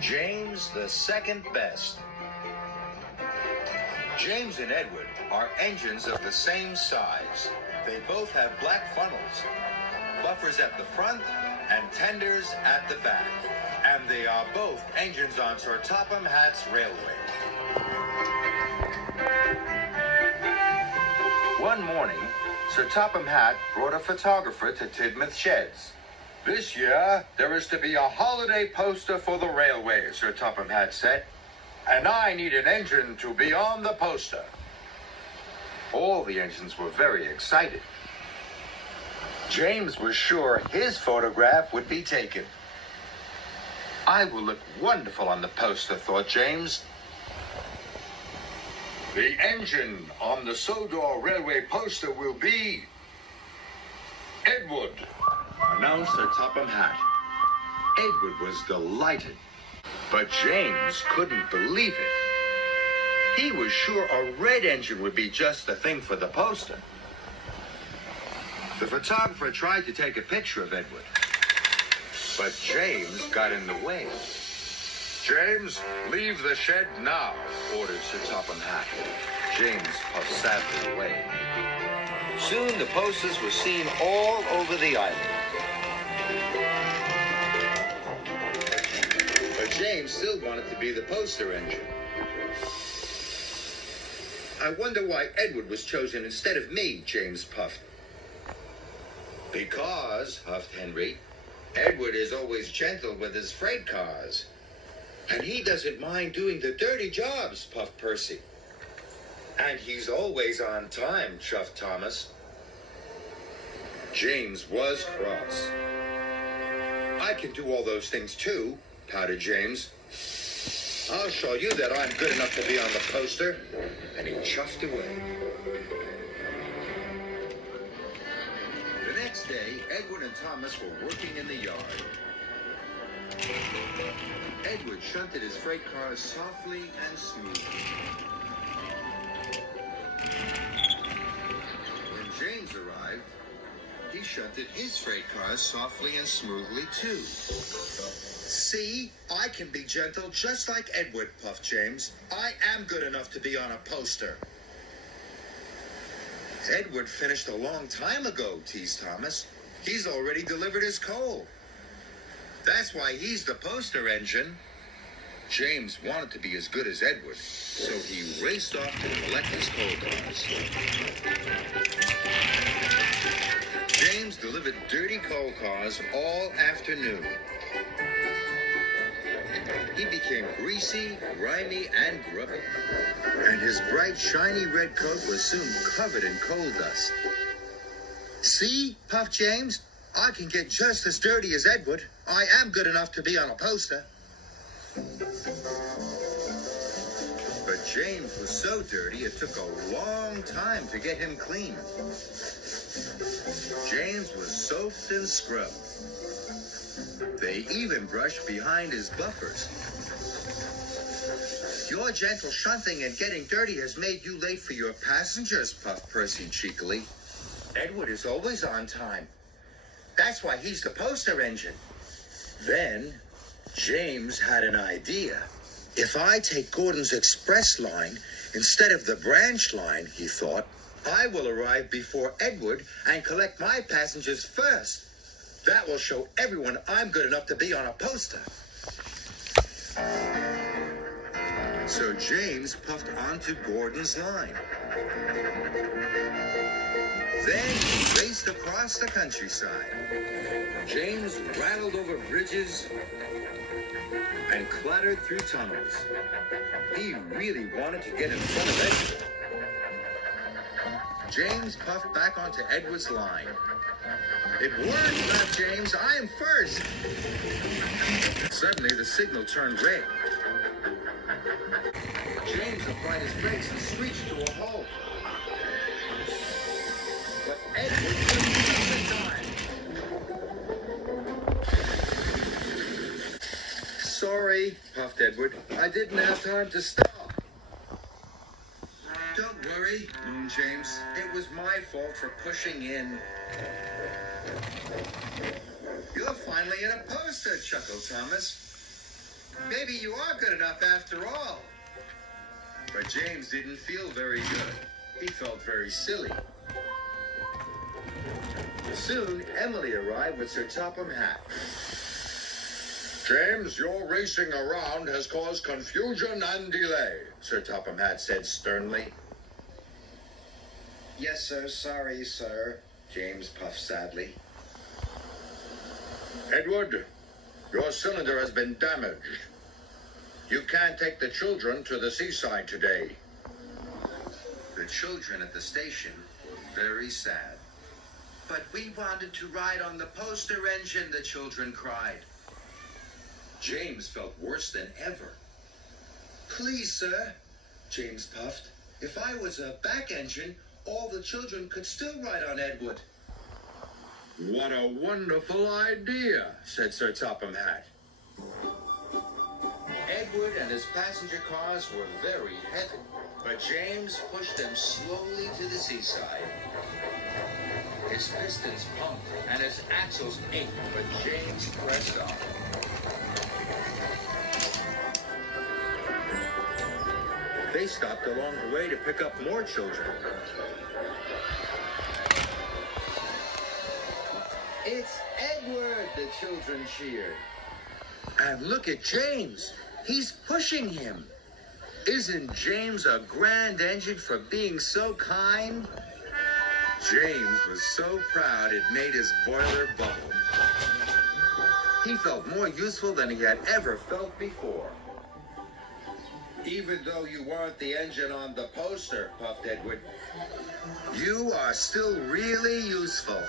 James the second best. James and Edward are engines of the same size. They both have black funnels, buffers at the front, and tenders at the back. And they are both engines on Sir Topham Hatt's railway. One morning, Sir Topham Hatt brought a photographer to Tidmouth Sheds. "This year, there is to be a holiday poster for the railway," Sir Topham Hatt said. "And I need an engine to be on the poster." All the engines were very excited. James was sure his photograph would be taken. "I will look wonderful on the poster," thought James. "The engine on the Sodor Railway poster will be Edward," announced Sir Topham Hatt. Edward was delighted, but James couldn't believe it. He was sure a red engine would be just the thing for the poster. The photographer tried to take a picture of Edward, but James got in the way. "James, leave the shed now," ordered Sir Topham Hatt. James puffed sadly away. Soon the posters were seen all over the island. But James still wanted to be the poster engine. "I wonder why Edward was chosen instead of me," James puffed. "Because," huffed Henry, "Edward is always gentle with his freight cars. And he doesn't mind doing the dirty jobs," puffed Percy. "And he's always on time," chuffed Thomas. James was cross. "I can do all those things too," pouted James. "I'll show you that I'm good enough to be on the poster." And he chuffed away. The next day, Edward and Thomas were working in the yard. Edward shunted his freight cars softly and smoothly. When James arrived, he shunted his freight cars softly and smoothly too. "See, I can be gentle just like Edward," puffed James. "I am good enough to be on a poster." "Edward finished a long time ago," teased Thomas. "He's already delivered his coal. That's why he's the poster engine." James wanted to be as good as Edward, so he raced off to collect his coal cars. James delivered dirty coal cars all afternoon. He became greasy, grimy, and grubby, and his bright, shiny red coat was soon covered in coal dust. "See," puffed James, "I can get just as dirty as Edward. I am good enough to be on a poster." But James was so dirty it took a long time to get him clean. James was soaped and scrubbed. They even brushed behind his buffers. "Your gentle shunting and getting dirty has made you late for your passengers," puffed Percy cheekily. "Edward is always on time. That's why he's the poster engine." Then James had an idea. "If I take Gordon's express line instead of the branch line," he thought, "I will arrive before Edward and collect my passengers first. That will show everyone I'm good enough to be on a poster." So James puffed onto Gordon's line. Then he raced across the countryside. James rattled over bridges and clattered through tunnels. He really wanted to get in front of Edward. James puffed back onto Edward's line. "It worked," laughed James. "I am first." Suddenly, the signal turned red. James applied his brakes and screeched to a halt. But Edward couldn't stop the time. "Sorry," puffed Edward. "I didn't have time to stop." "Don't worry," moaned James. "It was my fault for pushing in." "You're finally in a poster," chuckled Thomas. maybe you are good enough after all. But James didn't feel very good. He felt very silly. Soon, Emily arrived with Sir Topham Hatt. James, your racing around has caused confusion and delay, Sir Topham Hatt said sternly. Yes, sir. Sorry, sir, James puffed sadly. Edward, your cylinder has been damaged. You can't take the children to the seaside today. The children at the station were very sad. But we wanted to ride on the poster engine, the children cried. James felt worse than ever. Please, sir, James puffed. If I was a back engine, all the children could still ride on Edward. What a wonderful idea, said Sir Topham Hatt. Edward and his passenger cars were very heavy, but James pushed them slowly to the seaside. His pistons pumped and his axles ached, but James pressed on. They stopped along the way to pick up more children. It's Edward, the children cheered. And look at James. He's pushing him. Isn't James a grand engine for being so kind? James was so proud it made his boiler bubble. He felt more useful than he had ever felt before. Even though you weren't the engine on the poster, puffed Edward, you are still really useful.